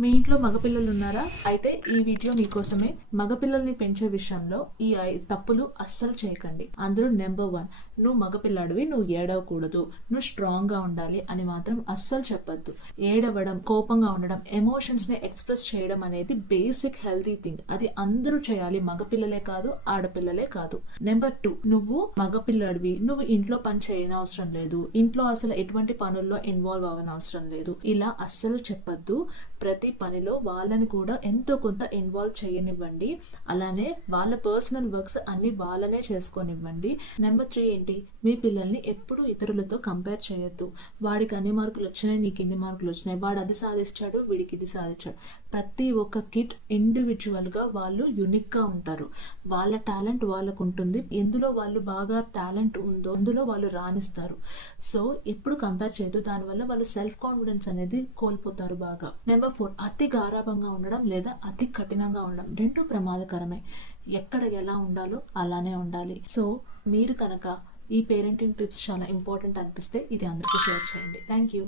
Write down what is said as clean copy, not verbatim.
మీ ఇంట్లో మగపిల్లలు ఉన్నారా? అయితే ఈ వీడియో మీకోసమే. మగపిల్లల్ని పెంచే విషయంలో ఈ తప్పులు అస్సలు చేయకండి. అందులో నెంబర్ 1, నువ్వు మగపిల్లాడివి, నువ్వు ఏడవకూడదు, నువ్వు స్ట్రాంగ్ గా ఉండాలి అని మాత్రం అస్సలు చెప్పొద్దు. ఏడవడం, కోపంగా ఉండడం, ఎమోషన్స్ ని ఎక్స్ప్రెస్ చేయడం అనేది బేసిక్ హెల్తీ థింగ్. అది అందరూ చేయాలి, మగపిల్లలే కాదు, ఆడపిల్లలే కాదు. నెంబర్ 2, నువ్వు మగపిల్లాడివి, నువ్వు ఇంట్లో పని చేయనవసరం లేదు, ఇంట్లో అసలు ఎటువంటి పనుల్లో ఇన్వాల్వ్ అవ్వనవసరం లేదు, ఇలా అస్సలు చెప్పొద్దు. ప్రతి పనిలో వాళ్ళని కూడా ఎంతో కొంత ఇన్వాల్వ్ చేయనివ్వండి. అలానే వాళ్ళ పర్సనల్ వర్క్స్ అన్ని వాళ్ళనే చేసుకోనివ్వండి. నెంబర్ 3 ఏంటి, మీ పిల్లల్ని ఎప్పుడు ఇతరులతో కంపేర్ చేయొద్దు. వాడికి అన్ని మార్కులు వచ్చినాయి, నీకు ఇన్ని మార్కులు వచ్చినాయి, వాడు అది సాధించాడు, వీడికి ఇది సాధించాడు. ప్రతి ఒక్క కిడ్ ఇండివిజువల్ గా వాళ్ళు యునిక్ గా ఉంటారు. వాళ్ళ టాలెంట్ వాళ్ళకు ఉంటుంది. ఎందులో వాళ్ళు బాగా టాలెంట్ ఉందో అందులో వాళ్ళు రాణిస్తారు. సో ఎప్పుడు కంపేర్ చేయొద్దు. దానివల్ల వాళ్ళు సెల్ఫ్ కాన్ఫిడెన్స్ అనేది కోల్పోతారు బాగా. నెంబర్ 4, అతి గారాభంగా ఉండడం లేదా అతి కఠినంగా ఉండడం రెండు ప్రమాదకరమే. ఎక్కడ ఎలా ఉండాలో అలానే ఉండాలి. సో మీరు కనుక ఈ పేరెంటింగ్ టిప్స్ చాలా ఇంపార్టెంట్ అనిపిస్తే ఇది అందరికీ షేర్ చేయండి. Thank you.